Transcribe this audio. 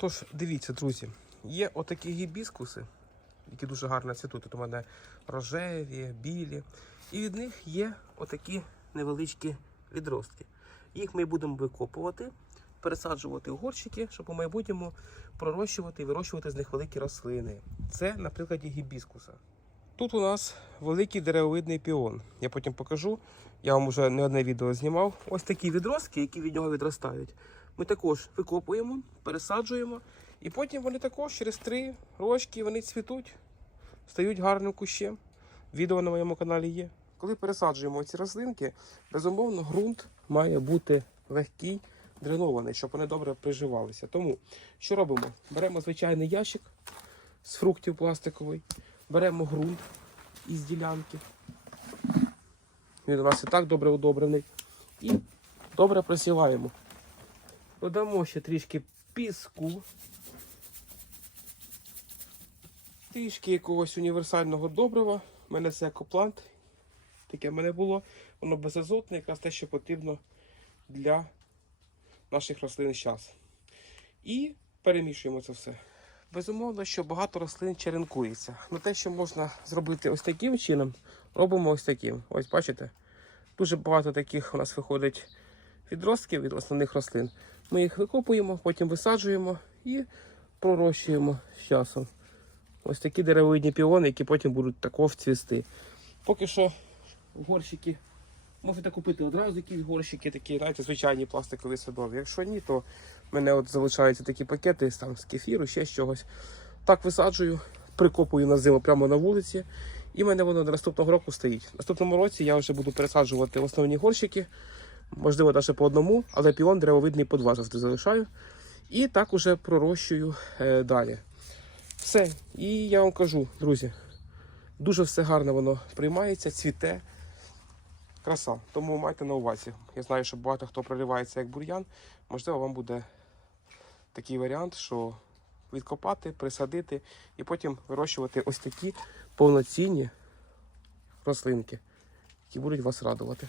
Тож, дивіться, друзі, є отакі гібіскуси, які дуже гарно цвітуть. Тут у мене рожеві, білі. І від них є отакі невеличкі відростки. Їх ми будемо викопувати, пересаджувати у горщики, щоб у майбутньому пророщувати і вирощувати з них великі рослини. Це на прикладі гібіскуса. Тут у нас великий деревовидний піон. Я потім покажу. Я вам вже не одне відео знімав. Ось такі відростки, які від нього відростають. Ми також викопуємо, пересаджуємо, і потім вони також через три рочки вони цвітуть, стають гарним кущем. Відео на моєму каналі є. Коли пересаджуємо ці рослинки, безумовно, ґрунт має бути легкий, дренований, щоб вони добре приживалися. Тому що робимо? Беремо звичайний ящик з фруктів пластиковий, беремо ґрунт із ділянки. Він у нас і так добре удобрений. І добре просіваємо. Додамо ще трішки піску. Трішки якогось універсального добрива. У мене це екоплант. Таке в мене було. Воно безазотне, якраз те, що потрібно для наших рослин зараз. І перемішуємо це все. Безумовно, що багато рослин черенкується. Ну те, що можна зробити ось таким чином, робимо ось таким. Ось бачите? Дуже багато таких у нас виходить відростків від основних рослин. Ми їх викопуємо, потім висаджуємо і пророщуємо з часом. Ось такі деревовидні піони, які потім будуть також цвісти. Поки що горщики можете купити одразу якісь горщики, такі, знаєте, звичайні пластикові садові. Якщо ні, то в мене от залишаються такі пакети там, з кефіру, ще з чогось. Так висаджую, прикопую на зиму прямо на вулиці. І в мене воно до наступного року стоїть. Наступному році я вже буду пересаджувати основні горщики, можливо, навіть по одному, але піон деревовидний по два завжди залишаю. І так уже пророщую е, далі. Все. І я вам кажу, друзі, дуже все гарно воно приймається, цвіте. Краса. Тому майте на увазі. Я знаю, що багато хто проривається як бур'ян. Можливо, вам буде такий варіант, що відкопати, присадити і потім вирощувати ось такі повноцінні рослинки, які будуть вас радувати.